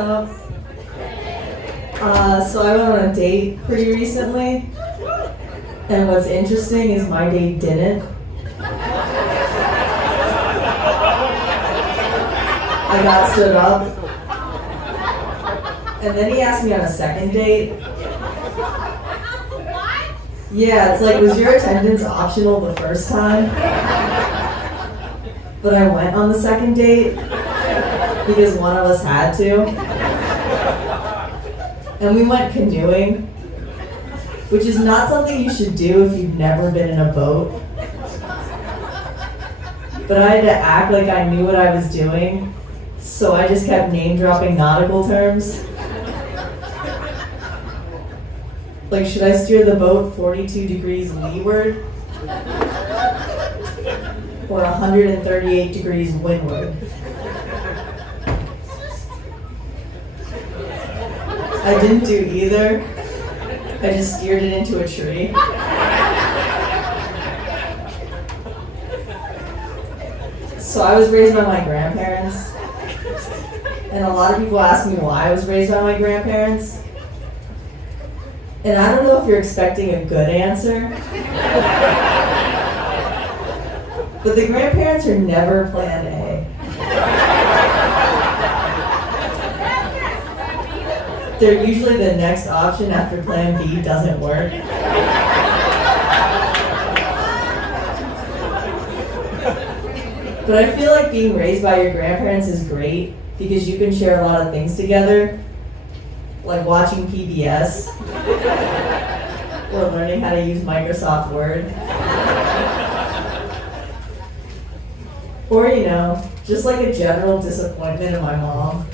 up? So I went on a date pretty recently, and what's interesting is my date didn't. I got stood up, and then he asked me on a second date. Yeah, it's like, was your attendance optional the first time? But I went on the second date because one of us had to. And we went canoeing, which is not something you should do if you've never been in a boat. But I had to act like I knew what I was doing, so I just kept name dropping nautical terms. Like, should I steer the boat 42 degrees leeward? Or 138 degrees windward? I didn't do either. I just steered it into a tree. So I was raised by my grandparents. And a lot of people ask me why I was raised by my grandparents. And I don't know if you're expecting a good answer. But the grandparents are never plan A. They're usually the next option after plan B doesn't work. But I feel like being raised by your grandparents is great because you can share a lot of things together, like watching PBS or learning how to use Microsoft Word. Or, you know, just like a general disappointment in my mom.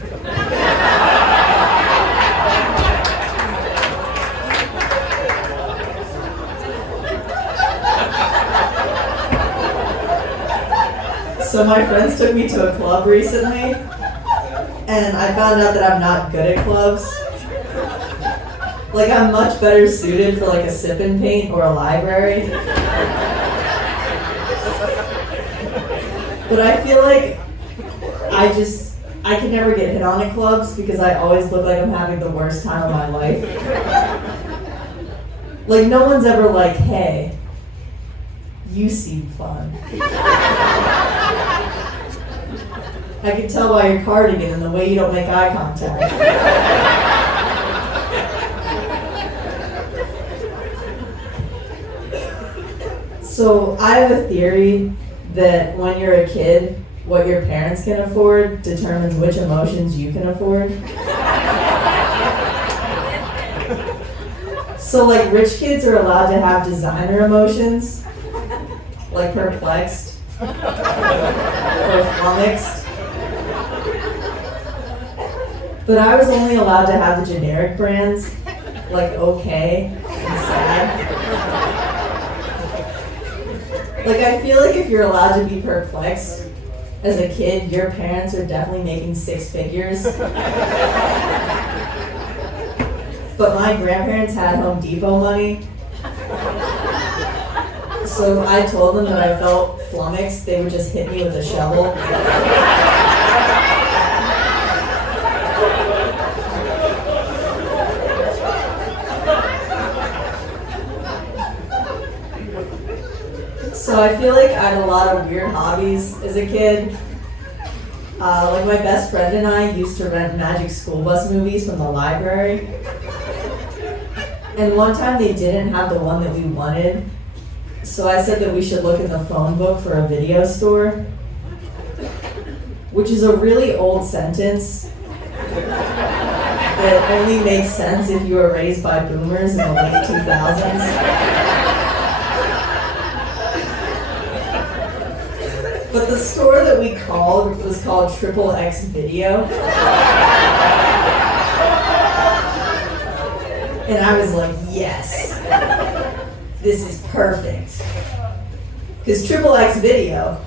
So my friends took me to a club recently, and I found out that I'm not good at clubs. Like, I'm much better suited for like a sip and paint or a library. But I feel like I can never get hit on at clubs because I always look like I'm having the worst time of my life. Like, no one's ever like, hey, you seem fun. I can tell by your cardigan and the way you don't make eye contact. So I have a theory that when you're a kid, what your parents can afford determines which emotions you can afford. So like rich kids are allowed to have designer emotions, like perplexed or flummoxed. But I was only allowed to have the generic brands, like okay and sad. Like, I feel like if you're allowed to be perplexed as a kid, your parents are definitely making six figures. But my grandparents had Home Depot money. So if I told them that I felt flummoxed, they would just hit me with a shovel. So I feel like I had a lot of weird hobbies as a kid. Like my best friend and I used to rent Magic School Bus movies from the library. And one time they didn't have the one that we wanted. So I said that we should look in the phone book for a video store. Which is a really old sentence that only makes sense if you were raised by boomers in the late 2000s. But the store that we called was called XXX Video. And I was like, yes, this is perfect. Because XXX Video,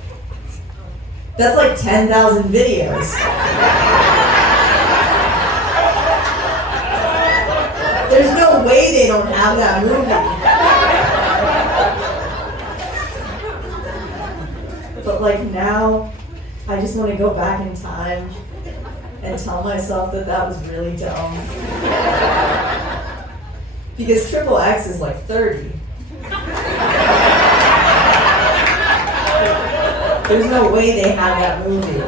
that's like 10,000 videos. There's no way they don't have that movie. But like now, I just want to go back in time and tell myself that that was really dumb. Because Triple X is like 30. There's no way they had that movie.